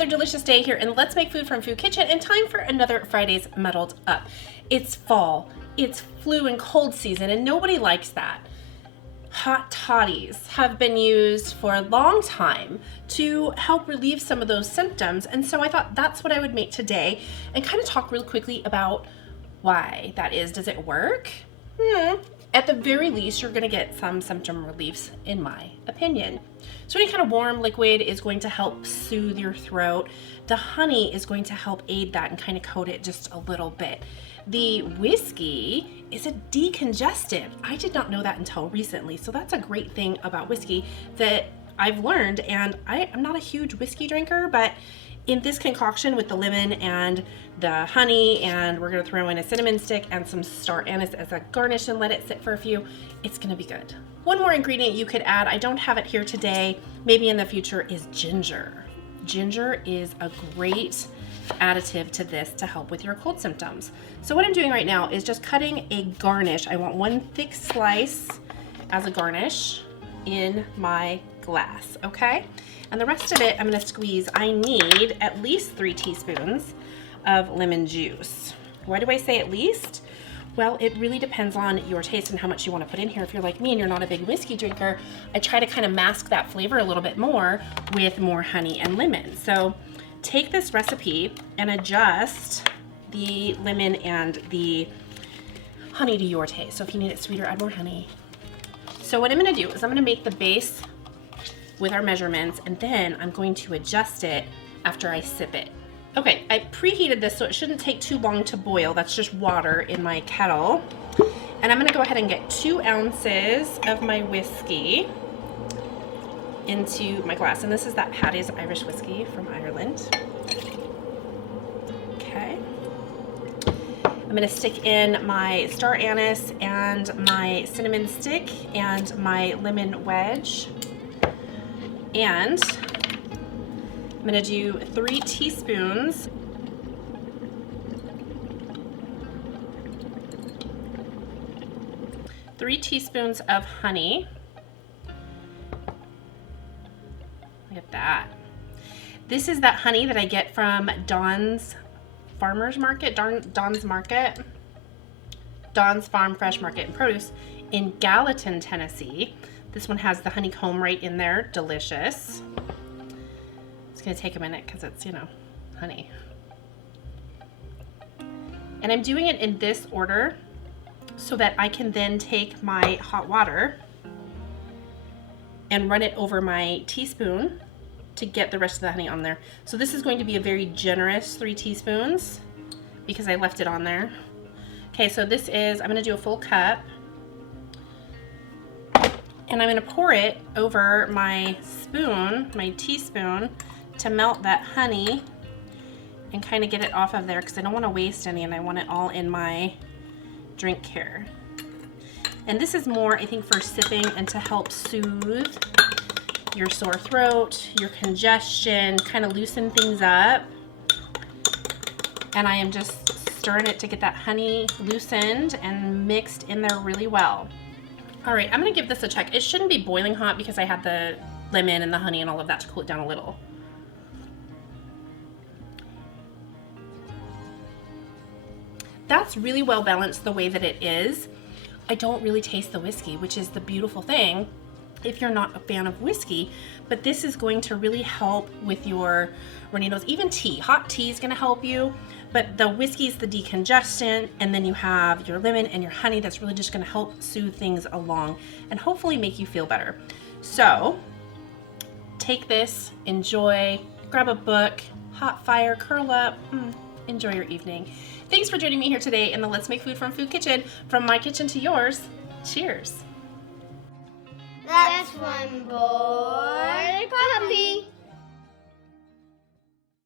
another delicious day here in Let's Make Food from Food Kitchen, and time for another Friday's Muddled Up. It's fall, it's flu and cold season, and nobody likes that. Hot toddies have been used for a long time to help relieve some of those symptoms, and so I thought that's what I would make today and kind of talk real quickly about why that is. Does it work? At the very least, you're going to get some symptom reliefs, in my opinion. So any kind of warm liquid is going to help soothe your throat. The honey is going to help aid that and kind of coat it just a little bit. The whiskey is a decongestant. I did not know that until recently, so that's a great thing about whiskey that I've learned, and I'm not a huge whiskey drinker, but in this concoction with the lemon and the honey, and we're gonna throw in a cinnamon stick and some star anise as a garnish and let it sit for a few, it's gonna be good. One more ingredient you could add, I don't have it here today, maybe in the future, is ginger. Ginger is a great additive to this to help with your cold symptoms. So what I'm doing right now is just cutting a garnish. I want one thick slice as a garnish in my glass, okay? And the rest of it I'm gonna squeeze. I need at least 3 teaspoons of lemon juice. Why do I say at least? Well, it really depends on your taste and how much you want to put in here. If you're like me and you're not a big whiskey drinker, I try to kind of mask that flavor a little bit more with more honey and lemon. So take this recipe and adjust the lemon and the honey to your taste. So if you need it sweeter, add more honey. So what I'm gonna do is I'm gonna make the base with our measurements, and then I'm going to adjust it after I sip it. Okay, I preheated this so it shouldn't take too long to boil. That's just water in my kettle. And I'm gonna go ahead and get 2 ounces of my whiskey into my glass. And this is that Paddy's Irish whiskey from Ireland. Okay. I'm gonna stick in my star anise and my cinnamon stick and my lemon wedge. And I'm gonna do 3 teaspoons of honey. Look at that. This is that honey that I get from Don's Farmer's Market, Don's Market, Don's Farm Fresh Market and Produce in Gallatin, Tennessee. This one has the honeycomb right in there, delicious. It's gonna take a minute because it's, you know, honey. And I'm doing it in this order so that I can then take my hot water and run it over my teaspoon to get the rest of the honey on there. So this is going to be a very generous 3 teaspoons because I left it on there. Okay, so this is, I'm gonna do a full cup. And I'm gonna pour it over my spoon, my teaspoon, to melt that honey and kind of get it off of there because I don't want to waste any and I want it all in my drink here. And this is more, I think, for sipping and to help soothe your sore throat, your congestion, kind of loosen things up. And I am just stirring it to get that honey loosened and mixed in there really well. All right, I'm gonna give this a check. It shouldn't be boiling hot because I had the lemon and the honey and all of that to cool it down a little. That's really well balanced the way that it is. I don't really taste the whiskey, which is the beautiful thing if you're not a fan of whiskey, but this is going to really help with your runny nose. Even tea, hot tea is gonna help you, but the whiskey is the decongestant, and then you have your lemon and your honey that's really just gonna help soothe things along and hopefully make you feel better. So take this, enjoy, grab a book, hot fire, curl up, enjoy your evening. Thanks for joining me here today in the Let's Make Food from Food Kitchen. From my kitchen to yours, cheers. That's one boy puppy.